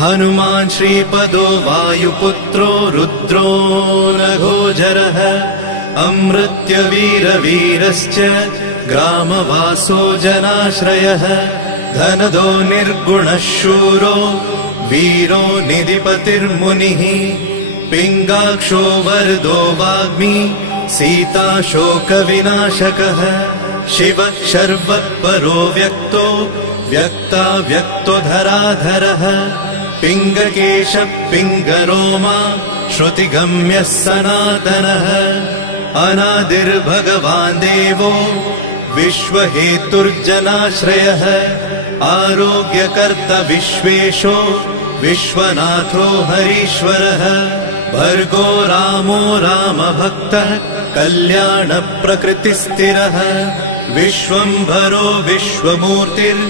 हनुमान् श्रीपदो वायुपुत्रो रुद्रो नघोजरः अमृत्यवीरवीरश्च ग्रामवासो जनाश्रयः धनदो निर्गुणः शूरो वीरो निधिपतिर्मुनिः पिङ्गाक्षो वरदो वाग्मी सीता शोकविनाशकः शिवः शर्वः परो व्यक्तो व्यक्तो धराधरः पिङ्गकेशः पिङ्गरोमा श्रुतिगम्यः सनातनः अनादिर्भगवान् देवो विश्वहेतुर्जनाश्रयः आरोग्यकर्ता विश्वेशो विश्वनाथो हरीश्वरः भर्गो रामो रामभक्तः कल्याणप्रकृतिस्थिरः विश्वम्भरो विश्वमूर्तिर्